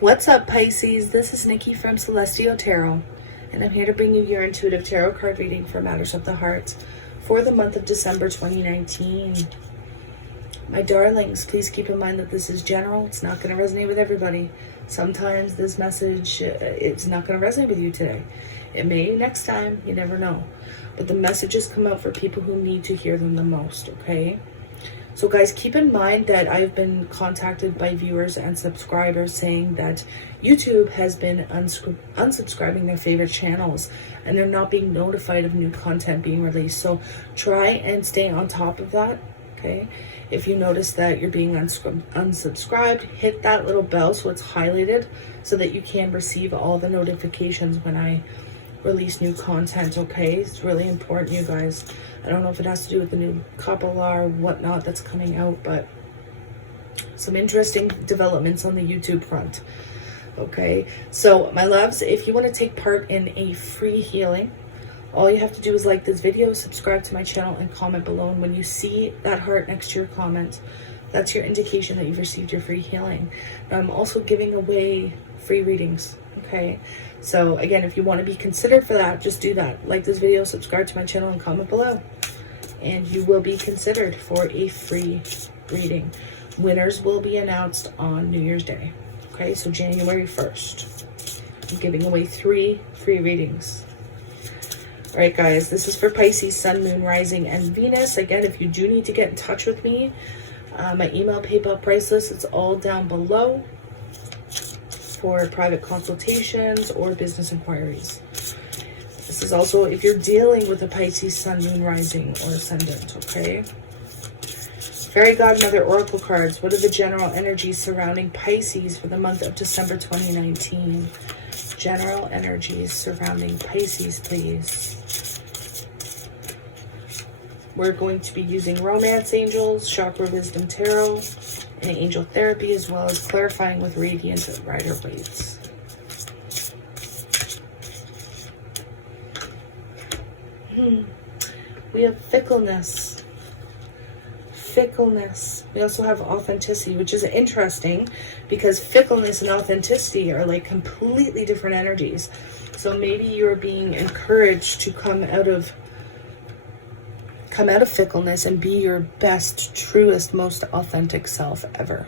What's up, Pisces? This is Nikki from Celestial Tarot, and I'm here to bring you your intuitive tarot card reading for matters of the heart for the month of December 2019. My darlings, please keep in mind that this is general. It's not going to resonate with everybody. Sometimes this message, it's not going to resonate with you today. It may next time, you never know. But the messages come out for people who need to hear them the most, okay? So guys, keep in mind that I've been contacted by viewers and subscribers saying that YouTube has been unsubscribing their favorite channels and they're not being notified of new content being released. So try and stay on top of that, okay? If you notice that you're being unsubscribed, hit that little bell so it's highlighted so that you can receive all the notifications when I release new content, okay? It's really important, you guys. I don't know if it has to do with the new copper law or whatnot that's coming out, but some interesting developments on the YouTube front, okay? So, my loves, if you want to take part in a free healing, all you have to do is like this video, subscribe to my channel, and comment below. And when you see that heart next to your comment, that's your indication that you've received your free healing. I'm also giving away free readings, okay? So again, if you want to be considered for that, just do that. Like this video, subscribe to my channel, and comment below. And you will be considered for a free reading. Winners will be announced on New Year's Day. Okay, so January 1st. I'm giving away 3 free readings. All right, guys, this is for Pisces, Sun, Moon, Rising, and Venus. Again, if you do need to get in touch with me, my email, PayPal, price list, it's all down below for private consultations or business inquiries. This is also if you're dealing with a Pisces, Sun, Moon, Rising, or Ascendant, okay? Fairy Godmother Oracle cards. What are the general energies surrounding Pisces for the month of December 2019? General energies surrounding Pisces, please. We're going to be using Romance Angels, Chakra Wisdom Tarot, and Angel Therapy, as well as clarifying with Radiant Rider-Waite. We have fickleness. Fickleness. We also have authenticity, which is interesting because fickleness and authenticity are like completely different energies. So maybe you're being encouraged to come out of fickleness and be your best, truest, most authentic self ever.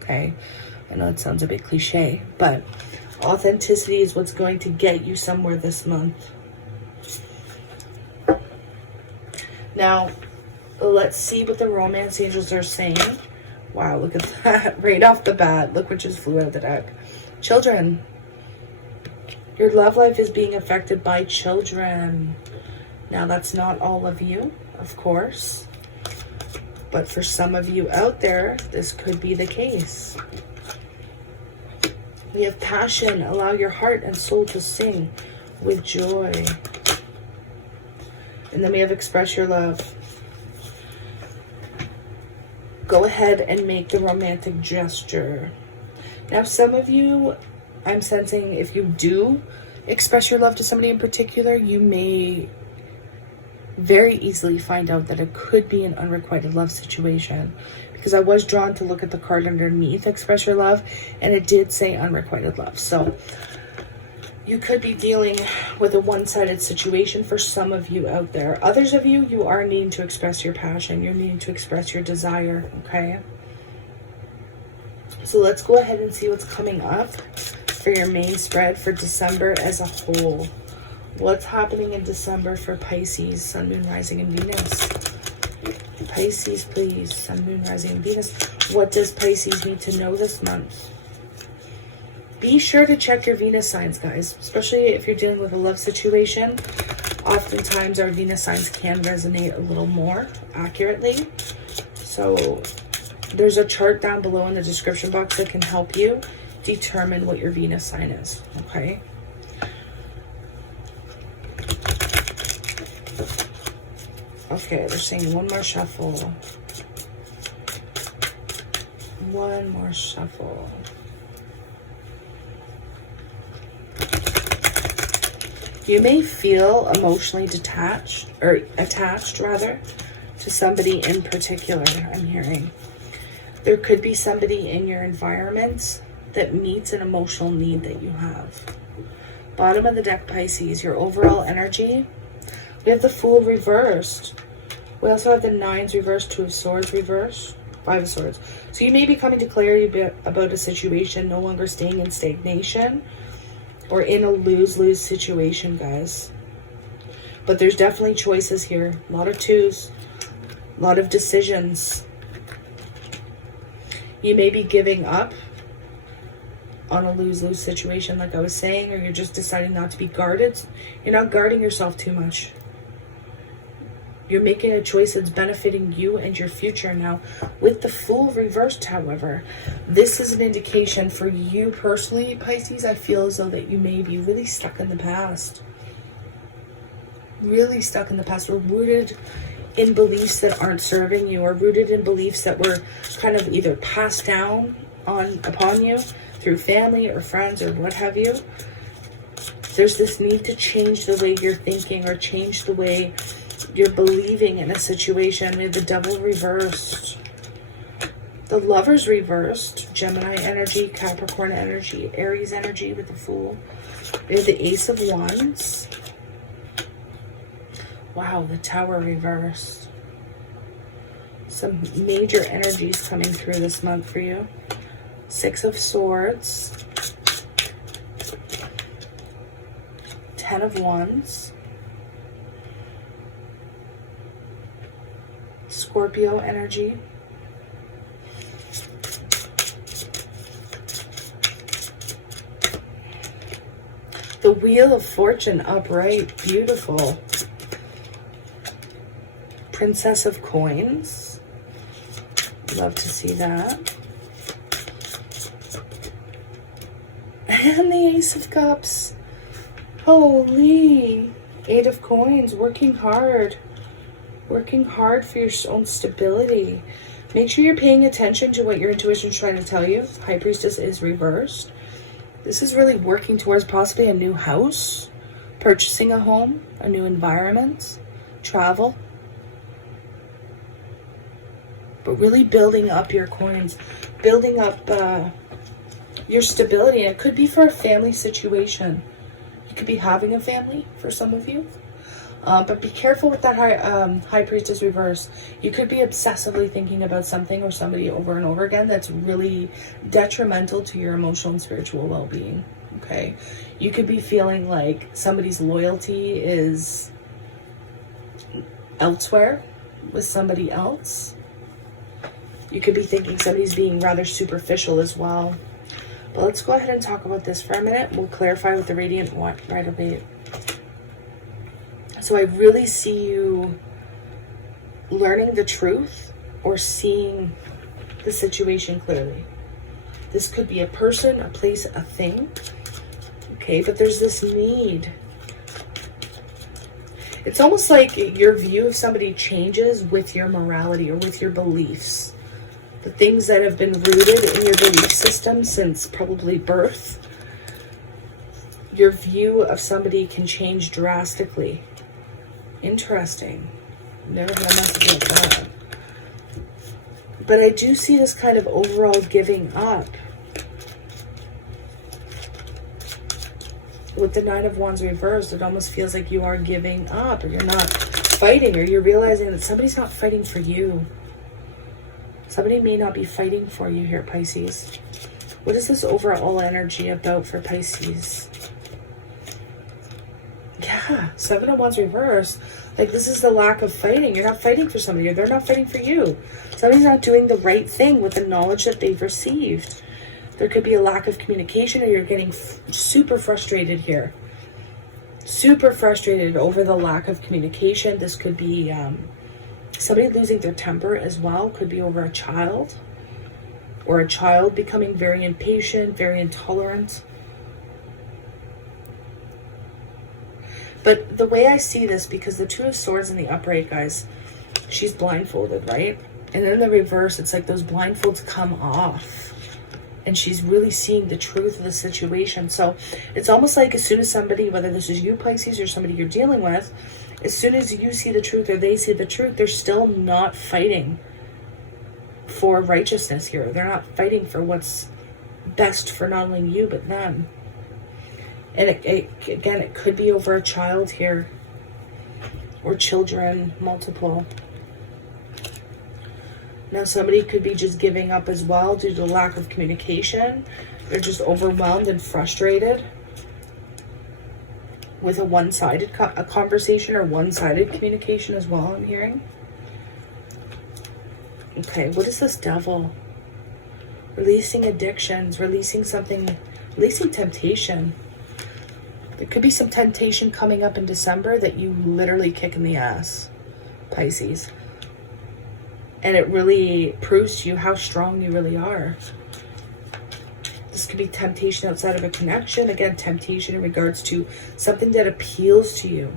Okay? I know it sounds a bit cliche, but authenticity is what's going to get you somewhere this month. Now, let's see what the Romance Angels are saying. Wow, look at that. Right off the bat. Look what just flew out of the deck. Children. Your love life is being affected by children. Now, that's not all of you, of course. But for some of you out there, this could be the case. We have passion. Allow your heart and soul to sing with joy. And then we have express your love. Go ahead and make the romantic gesture. Now, some of you, I'm sensing if you do express your love to somebody in particular, you may very easily find out that it could be an unrequited love situation. Because I was drawn to look at the card underneath express your love, and it did say unrequited love. So you could be dealing with a one-sided situation for some of you out there. Others of you, you are needing to express your passion. You're needing to express your desire, okay? So let's go ahead and see what's coming up for your main spread for December as a whole. What's happening in December for Pisces, Sun, Moon, Rising, and Venus? Pisces, please. Sun, Moon, Rising, and Venus. What does Pisces need to know this month? Be sure to check your Venus signs, guys, especially if you're dealing with a love situation. Oftentimes, our Venus signs can resonate a little more accurately. So there's a chart down below in the description box that can help you determine what your Venus sign is, okay? Okay, they're saying one more shuffle. One more shuffle. You may feel emotionally detached, or attached rather, to somebody in particular, I'm hearing. There could be somebody in your environment that meets an emotional need that you have. Bottom of the deck, Pisces, your overall energy. We have the Fool reversed. We also have the Nines reversed, Two of Swords reversed, Five of Swords. So you may be coming to clarity about a situation, no longer staying in stagnation or in a lose-lose situation, guys. But there's definitely choices here. A lot of twos, a lot of decisions. You may be giving up on a lose-lose situation, like I was saying, or you're just deciding not to be guarded. You're not guarding yourself too much. You're making a choice that's benefiting you and your future. Now, with the Fool reversed, however, this is an indication for you personally, Pisces. I feel as though that you may be really stuck in the past. Really stuck in the past. Or rooted in beliefs that aren't serving you, or rooted in beliefs that were kind of either passed down upon you through family or friends or what have you. There's this need to change the way you're thinking or change the way you're believing in a situation. We have the Devil reversed, the Lovers reversed, Gemini energy, Capricorn energy, Aries energy with the Fool. We have the Ace of Wands. Wow, the Tower reversed. Some major energies coming through this month for you. Six of Swords, Ten of Wands, Scorpio energy, the Wheel of Fortune upright, beautiful. Princess of Coins, love to see that. And the Ace of Cups. Holy. Eight of Coins, working hard. Working hard for your own stability. Make sure you're paying attention to what your intuition is trying to tell you. High Priestess is reversed. This is really working towards possibly a new house, purchasing a home, a new environment, travel. But really building up your coins, building up your stability. And it could be for a family situation. You could be having a family for some of you. But be careful with that High Priestess reverse. You could be obsessively thinking about something or somebody over and over again that's really detrimental to your emotional and spiritual well-being. Okay? You could be feeling like somebody's loyalty is elsewhere with somebody else. You could be thinking somebody's being rather superficial as well. But let's go ahead and talk about this for a minute. We'll clarify with the Radiant right away. So I really see you learning the truth or seeing the situation clearly. This could be a person, a place, a thing. Okay, but there's this need. It's almost like your view of somebody changes with your morality or with your beliefs. The things that have been rooted in your belief system since probably birth. Your view of somebody can change drastically. Interesting. Never had a message like that. But I do see this kind of overall giving up. With the Nine of Wands reversed, it almost feels like you are giving up, or you're not fighting, or you're realizing that somebody's not fighting for you. Somebody may not be fighting for you here, Pisces. What is this overall energy about for Pisces? Yeah, Seven of Wands reversed. Like, this is the lack of fighting. You're not fighting for somebody, or they're not fighting for you. Somebody's not doing the right thing with the knowledge that they've received. There could be a lack of communication, or you're getting super frustrated here. Super frustrated over the lack of communication. This could be somebody losing their temper as well. Could be over a child, or a child becoming very impatient, very intolerant. But the way I see this, because the Two of Swords in the upright, guys, she's blindfolded, right? And then in the reverse, it's like those blindfolds come off. And she's really seeing the truth of the situation. So it's almost like as soon as somebody, whether this is you, Pisces, or somebody you're dealing with, as soon as you see the truth or they see the truth, they're still not fighting for righteousness here. They're not fighting for what's best for not only you, but them. And again, it could be over a child here, or children, multiple. Now somebody could be just giving up as well due to lack of communication. They're just overwhelmed and frustrated with a one-sided conversation or one-sided communication as well, I'm hearing. Okay, what is this Devil? Releasing addictions, releasing something, releasing temptation. There could be some temptation coming up in December that you literally kick in the ass, Pisces. And it really proves to you how strong you really are. This could be temptation outside of a connection. Again, temptation in regards to something that appeals to you.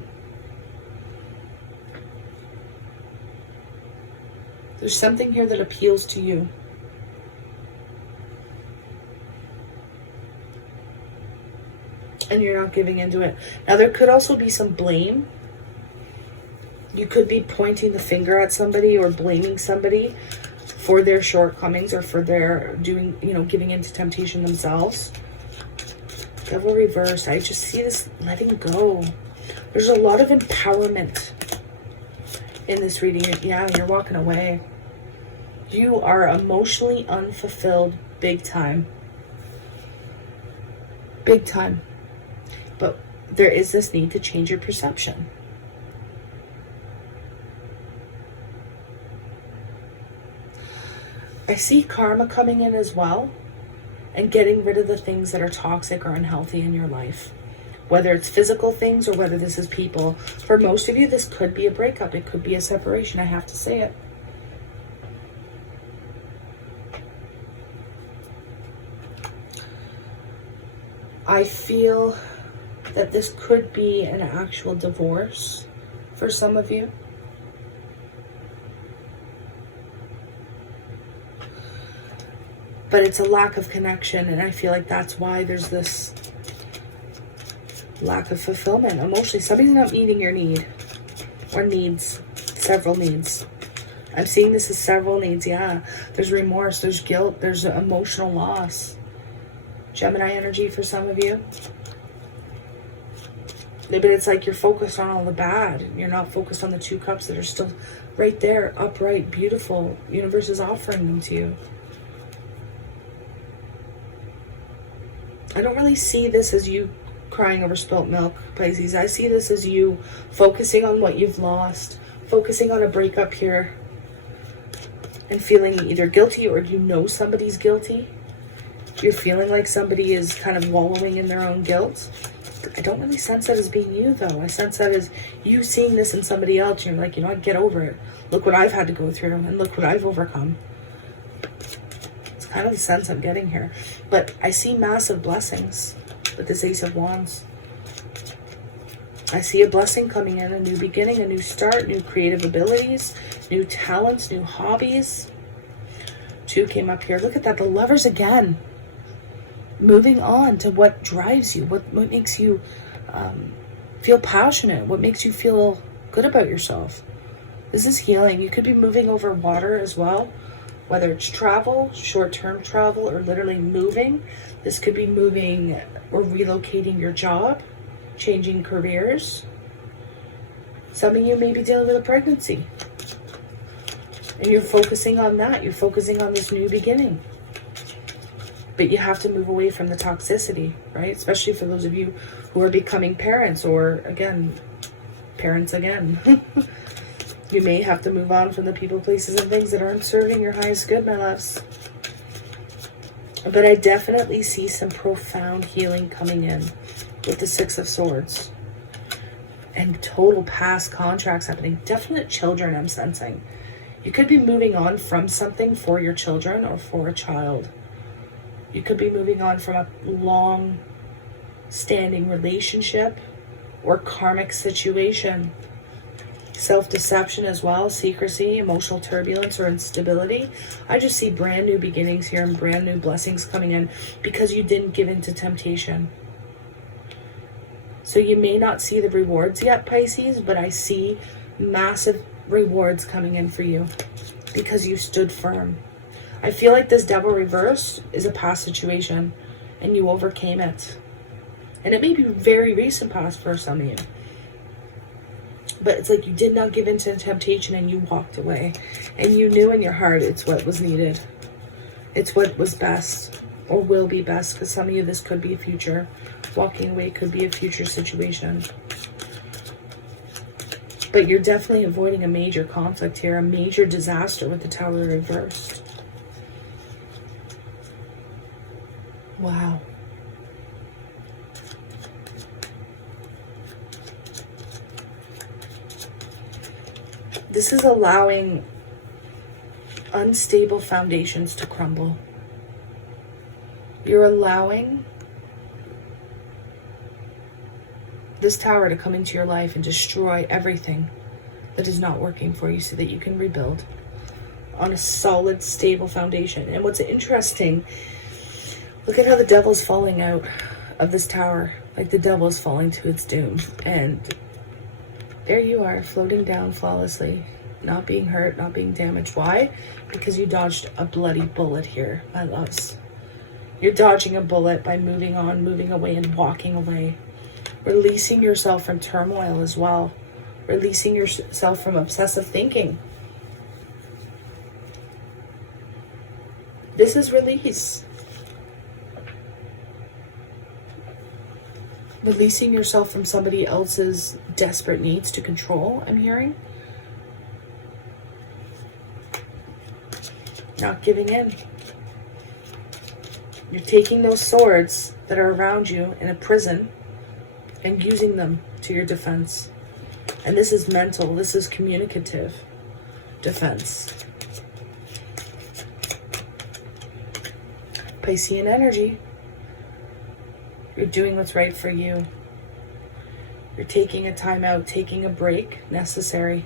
There's something here that appeals to you. And you're not giving into it. Now, there could also be some blame. You could be pointing the finger at somebody or blaming somebody for their shortcomings or for their doing, giving into temptation themselves. Devil reverse. I just see this letting go. There's a lot of empowerment in this reading. Yeah, you're walking away. You are emotionally unfulfilled big time. Big time. But there is this need to change your perception. I see karma coming in as well and getting rid of the things that are toxic or unhealthy in your life. Whether it's physical things or whether this is people. For most of you, this could be a breakup. It could be a separation. I have to say it. I feel that this could be an actual divorce for some of you. But it's a lack of connection, and I feel like that's why there's this lack of fulfillment. Emotionally, somebody's not meeting your need or needs, several needs. I'm seeing this as several needs, yeah. There's remorse, there's guilt, there's emotional loss. Gemini energy for some of you. But it's like you're focused on all the bad. You're not focused on the 2 cups that are still right there, upright, beautiful. Universe is offering them to you. I don't really see this as you crying over spilt milk, Pisces. I see this as you focusing on what you've lost, focusing on a breakup here, and feeling either guilty or somebody's guilty. You're feeling like somebody is kind of wallowing in their own guilt. I don't really sense that as being you, though. I sense that as you seeing this in somebody else. You're like, I'd get over it. Look what I've had to go through, and look what I've overcome. It's kind of the sense I'm getting here. But I see massive blessings with this Ace of Wands. I see a blessing coming in, a new beginning, a new start, new creative abilities, new talents, new hobbies. 2 came up here. Look at that, the Lovers again. Moving on to what drives you, what makes you feel passionate, what makes you feel good about yourself. This is healing. You could be moving over water as well, whether it's travel, short-term travel, or literally moving. This could be moving or relocating your job, changing careers. Some of you may be dealing with a pregnancy, and you're focusing on that. You're focusing on this new beginning. But you have to move away from the toxicity, right? Especially for those of you who are becoming parents or, again, parents again. You may have to move on from the people, places, and things that aren't serving your highest good, my loves. But I definitely see some profound healing coming in with the 6 of Swords. And total past contracts happening. Definite children, I'm sensing. You could be moving on from something for your children or for a child. You could be moving on from a long-standing relationship or karmic situation. Self-deception as well, secrecy, emotional turbulence, or instability. I just see brand new beginnings here and brand new blessings coming in because you didn't give in to temptation. So you may not see the rewards yet, Pisces, but I see massive rewards coming in for you because you stood firm. I feel like this Devil reversed is a past situation and you overcame it. And it may be very recent past for some of you. But it's like you did not give in to temptation and you walked away. And you knew in your heart it's what was needed. It's what was best or will be best. Because some of you, this could be a future. Walking away could be a future situation. But you're definitely avoiding a major conflict here. A major disaster with the Tower reversed. Wow. This is allowing unstable foundations to crumble. You're allowing this Tower to come into your life and destroy everything that is not working for you so that you can rebuild on a solid, stable foundation. And what's interesting, look at how the Devil's falling out of this Tower. Like the Devil is falling to its doom. And there you are, floating down flawlessly, not being hurt, not being damaged. Why? Because you dodged a bloody bullet here, my loves. You're dodging a bullet by moving on, moving away, and walking away. Releasing yourself from turmoil as well. Releasing yourself from obsessive thinking. This is release. Releasing yourself from somebody else's desperate needs to control, I'm hearing. Not giving in. You're taking those swords that are around you in a prison and using them to your defense. And this is mental, this is communicative defense. Piscean energy. You're doing what's right for you. You're taking a time out, taking a break, necessary.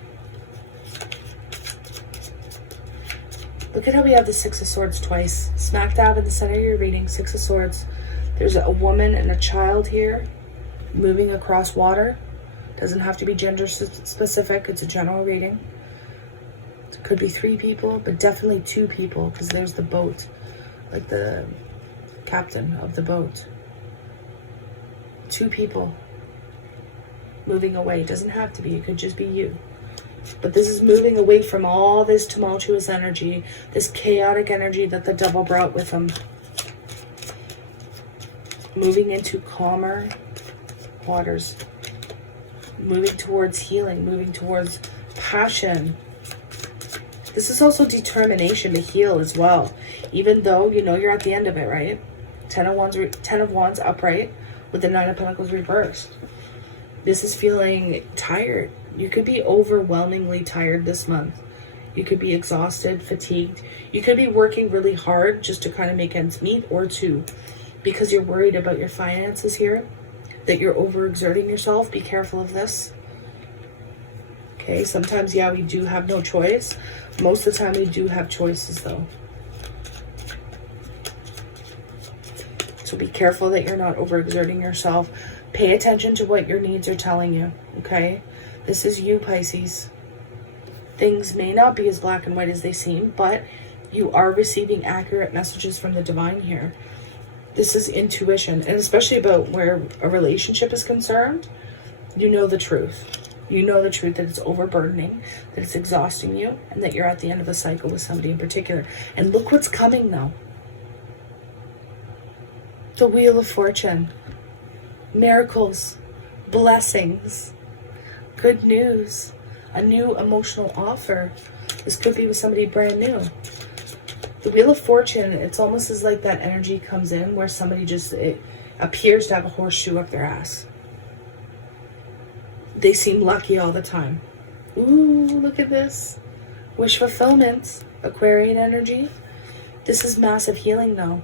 Look at how we have the Six of Swords twice. Smack dab in the center of your reading, Six of Swords. There's a woman and a child here moving across water. Doesn't have to be gender specific. It's a general reading. It could be 3 people, but definitely 2 people because there's the boat, like the captain of the boat. 2 people moving away. It doesn't have to be. It could just be you. But this is moving away from all this tumultuous energy, this chaotic energy that the Devil brought with him. Moving into calmer waters. Moving towards healing. Moving towards passion. This is also determination to heal as well. Even though you know you're at the end of it, right? 10 of Wands upright with the 9 of Pentacles reversed. This is feeling tired. You could be overwhelmingly tired this month. You could be exhausted, fatigued. You could be working really hard just to kind of make ends meet, or 2, because you're worried about your finances here, that you're overexerting yourself. Be careful of this. Okay, sometimes, yeah, we do have no choice. Most of the time we do have choices though. So be careful that you're not overexerting yourself. Pay attention to what your needs are telling you, okay? This is you, Pisces. Things may not be as black and white as they seem, but you are receiving accurate messages from the divine here. This is intuition, and especially about where a relationship is concerned, you know the truth. You know the truth that it's overburdening, that it's exhausting you, and that you're at the end of a cycle with somebody in particular. And look what's coming now. The Wheel of Fortune. Miracles. Blessings. Good news. A new emotional offer. This could be with somebody brand new. The Wheel of Fortune, it's almost as like that energy comes in where somebody just, it appears to have a horseshoe up their ass. They seem lucky all the time. Ooh, look at this. Wish fulfillment. Aquarian energy. This is massive healing though.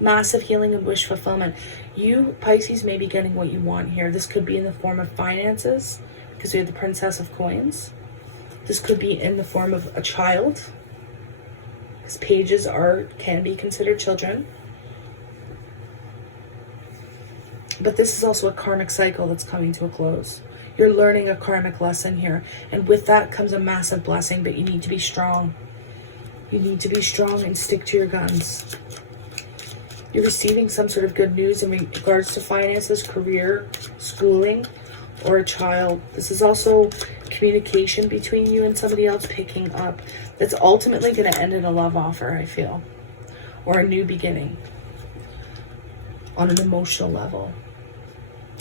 Massive healing and wish fulfillment. You, Pisces, may be getting what you want here. This could be in the form of finances, because we have the Princess of Coins. This could be in the form of a child, because pages can be considered children. But this is also a karmic cycle that's coming to a close. You're learning a karmic lesson here. And with that comes a massive blessing, but you need to be strong. You need to be strong and stick to your guns. You're receiving some sort of good news in regards to finances, career, schooling, or a child. This is also communication between you and somebody else picking up. That's ultimately going to end in a love offer, I feel. Or a new beginning. On an emotional level.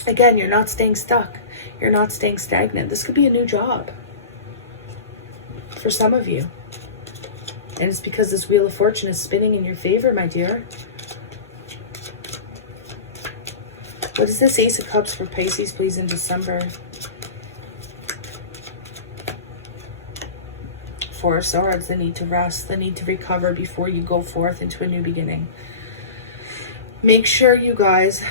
Again, you're not staying stuck. You're not staying stagnant. This could be a new job. For some of you. And it's because this Wheel of Fortune is spinning in your favor, my dear. What is this Ace of Cups for Pisces, please, in December? Four of Swords, the need to rest, the need to recover before you go forth into a new beginning. Make sure, you guys,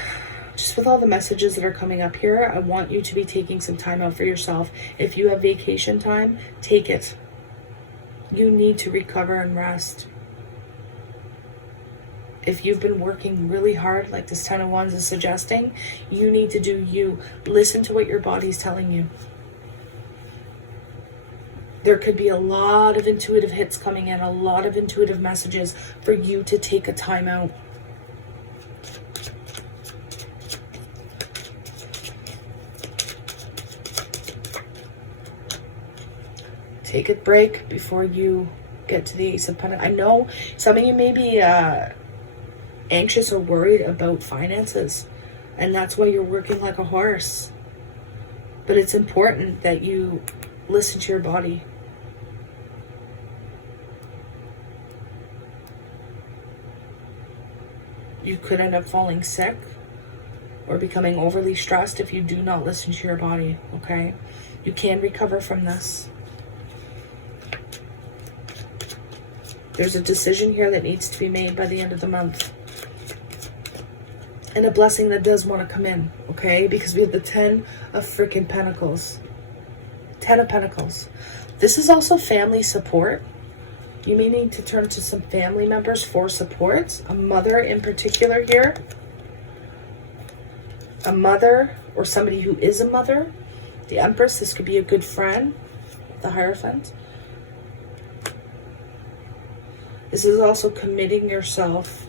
just with all the messages that are coming up here, I want you to be taking some time out for yourself. If you have vacation time, take it. You need to recover and rest. If you've been working really hard, like this Ten of Wands is suggesting, you need to do you. Listen to what your body's telling you. There could be a lot of intuitive hits coming in, a lot of intuitive messages for you to take a time out. Take a break before you get to the Ace of Pentacles. I know some of you may be anxious or worried about finances, and that's why you're working like a horse. But it's important that you listen to your body. You could end up falling sick or becoming overly stressed if you do not listen to your body, okay? You can recover from this. There's a decision here that needs to be made by the end of the month. And a blessing that does want to come in, okay? Because we have the 10 of freaking Pentacles. 10 of Pentacles. This is also family support. You may need to turn to some family members for support. A mother in particular here. A mother or somebody who is a mother. The Empress, this could be a good friend. The Hierophant. This is also committing yourself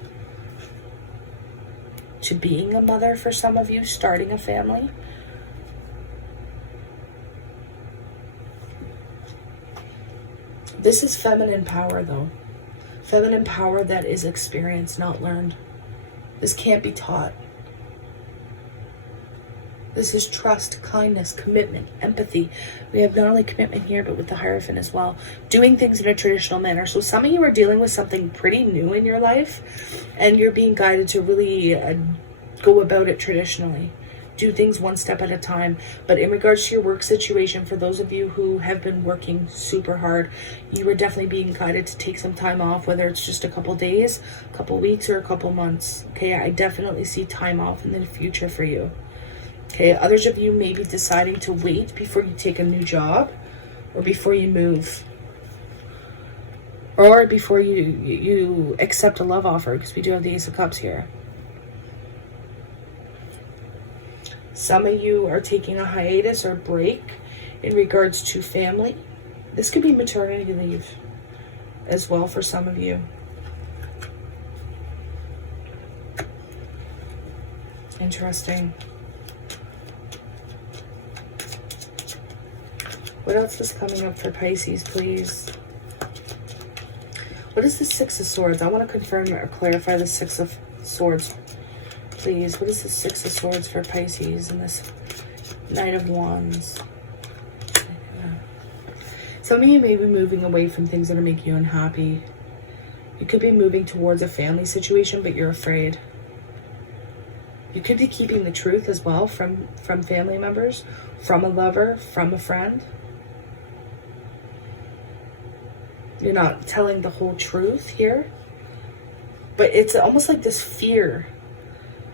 to being a mother for some of you, starting a family. This is feminine power, though. Feminine power that is experienced, not learned. This can't be taught. This is trust, kindness, commitment, empathy. We have not only commitment here, but with the Hierophant as well. Doing things in a traditional manner. So some of you are dealing with something pretty new in your life, and you're being guided to really go about it traditionally. Do things one step at a time. But in regards to your work situation, for those of you who have been working super hard, you are definitely being guided to take some time off, whether it's just a couple days, a couple weeks, or a couple months. Okay, I definitely see time off in the future for you. Okay, others of you may be deciding to wait before you take a new job, or before you move, or before you accept a love offer, because we do have the Ace of Cups here. Some of you are taking a hiatus or break in regards to family. This could be maternity leave as well for some of you. Interesting. What else is coming up for Pisces, please? What is the Six of Swords? I want to confirm or clarify the Six of Swords, please. What is the Six of Swords for Pisces and this Knight of Wands? Some of you may be moving away from things that are making you unhappy. You could be moving towards a family situation, but you're afraid. You could be keeping the truth as well from family members, from a lover, from a friend. You're not telling the whole truth here. But it's almost like this fear.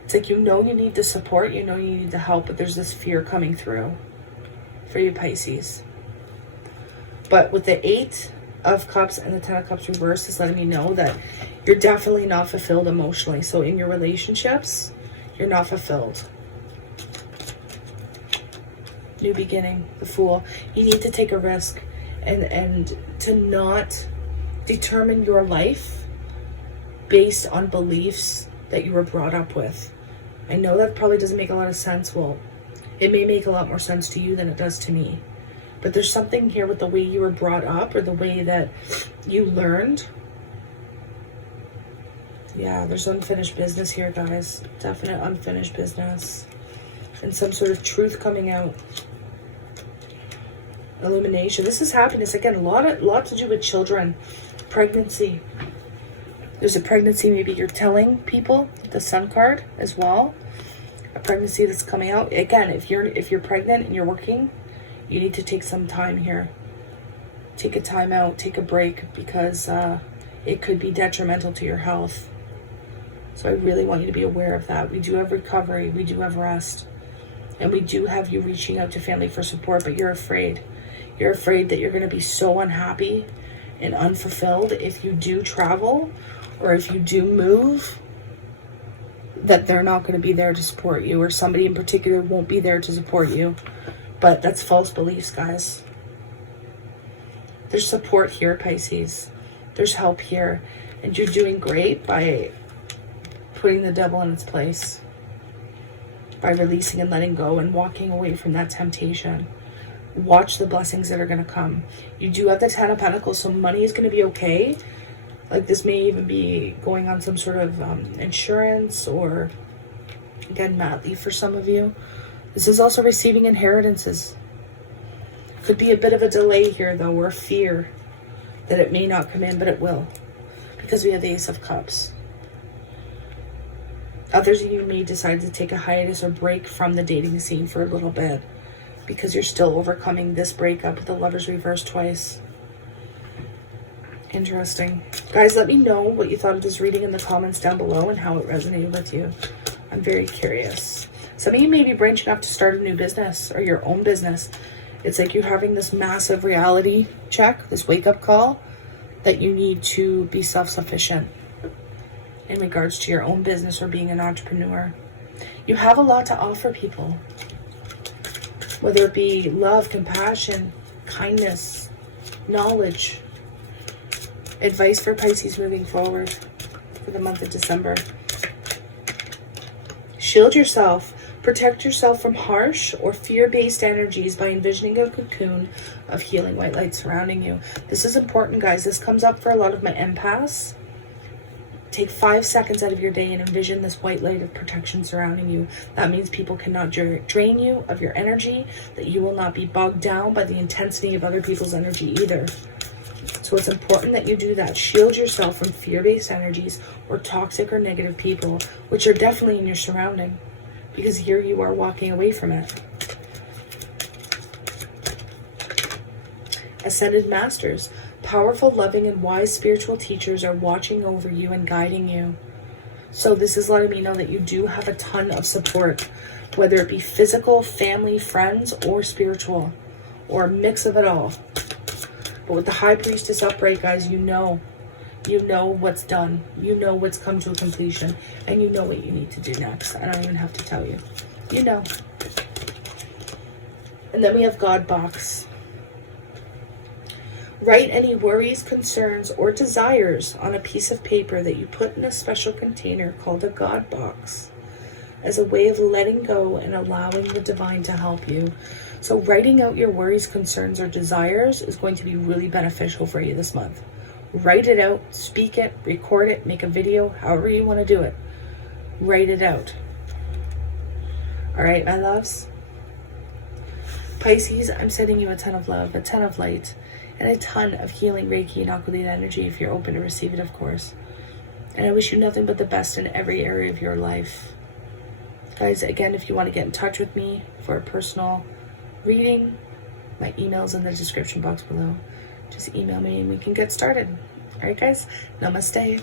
It's like you know you need the support, you know you need the help, but there's this fear coming through for you Pisces. But with the 8 of Cups and the 10 of Cups reversed is letting me know that you're definitely not fulfilled emotionally. So in your relationships, you're not fulfilled. New beginning, the Fool. You need to take a risk and to not determine your life based on beliefs that you were brought up with. I know that probably doesn't make a lot of sense. Well, it may make a lot more sense to you than it does to me. But there's something here with the way you were brought up or the way that you learned. Yeah, there's unfinished business here, guys. Definite unfinished business. And some sort of truth coming out. Illumination. This is happiness. Again, a lot to do with children. Pregnancy. There's a pregnancy maybe you're telling people. The Sun card as well. A pregnancy that's coming out. Again, if you're pregnant and you're working, you need to take some time here. Take a time out. Take a break, because it could be detrimental to your health. So I really want you to be aware of that. We do have recovery. We do have rest. And we do have you reaching out to family for support, but you're afraid. You're afraid that you're going to be so unhappy and unfulfilled if you do travel or if you do move, that they're not going to be there to support you, or somebody in particular won't be there to support you. But that's false beliefs, guys. There's support here, Pisces. There's help here. And you're doing great by putting the devil in its place. By releasing and letting go and walking away from that temptation. Watch the blessings that are going to come. You do have the 10 of Pentacles, so money is going to be okay. Like, this may even be going on some sort of insurance, or, again, mat leave for some of you. This is also receiving inheritances. Could be a bit of a delay here, though, or fear that it may not come in, but it will. Because we have the Ace of Cups. Others of you may decide to take a hiatus or break from the dating scene for a little bit, because you're still overcoming this breakup with the Lovers reversed twice. Interesting. Guys, let me know what you thought of this reading in the comments down below and how it resonated with you. I'm very curious. Some of you may be branching off to start a new business or your own business. It's like you're having this massive reality check, this wake-up call, that you need to be self-sufficient in regards to your own business or being an entrepreneur. You have a lot to offer people. Whether it be love, compassion, kindness, knowledge. Advice for Pisces moving forward for the month of December. Shield yourself. Protect yourself from harsh or fear-based energies by envisioning a cocoon of healing white light surrounding you. This is important, guys. This comes up for a lot of my empaths. Take 5 seconds out of your day and envision this white light of protection surrounding you. That means people cannot drain you of your energy, that you will not be bogged down by the intensity of other people's energy either. So it's important that you do that. Shield yourself from fear-based energies or toxic or negative people, which are definitely in your surrounding, because here you are walking away from it. Ascended Masters. Powerful, loving, and wise spiritual teachers are watching over you and guiding you. So this is letting me know that you do have a ton of support, whether it be physical, family, friends, or spiritual, or a mix of it all. But with the High Priestess upright, guys, you know what's done. You know what's come to a completion. And you know what you need to do next. I don't even have to tell you. You know. And then we have God Box. Write any worries, concerns, or desires on a piece of paper that you put in a special container called a God Box, as a way of letting go and allowing the divine to help you. So writing out your worries, concerns, or desires is going to be really beneficial for you this month. Write it out, speak it, record it, make a video, however you want to do it. Write it out. All right, my loves? Pisces, I'm sending you a ton of love, a ton of light, and a ton of healing Reiki and Aqualite energy if you're open to receive it, of course. And I wish you nothing but the best in every area of your life. Guys, again, if you want to get in touch with me for a personal reading, my email's in the description box below. Just email me and we can get started. All right, guys? Namaste.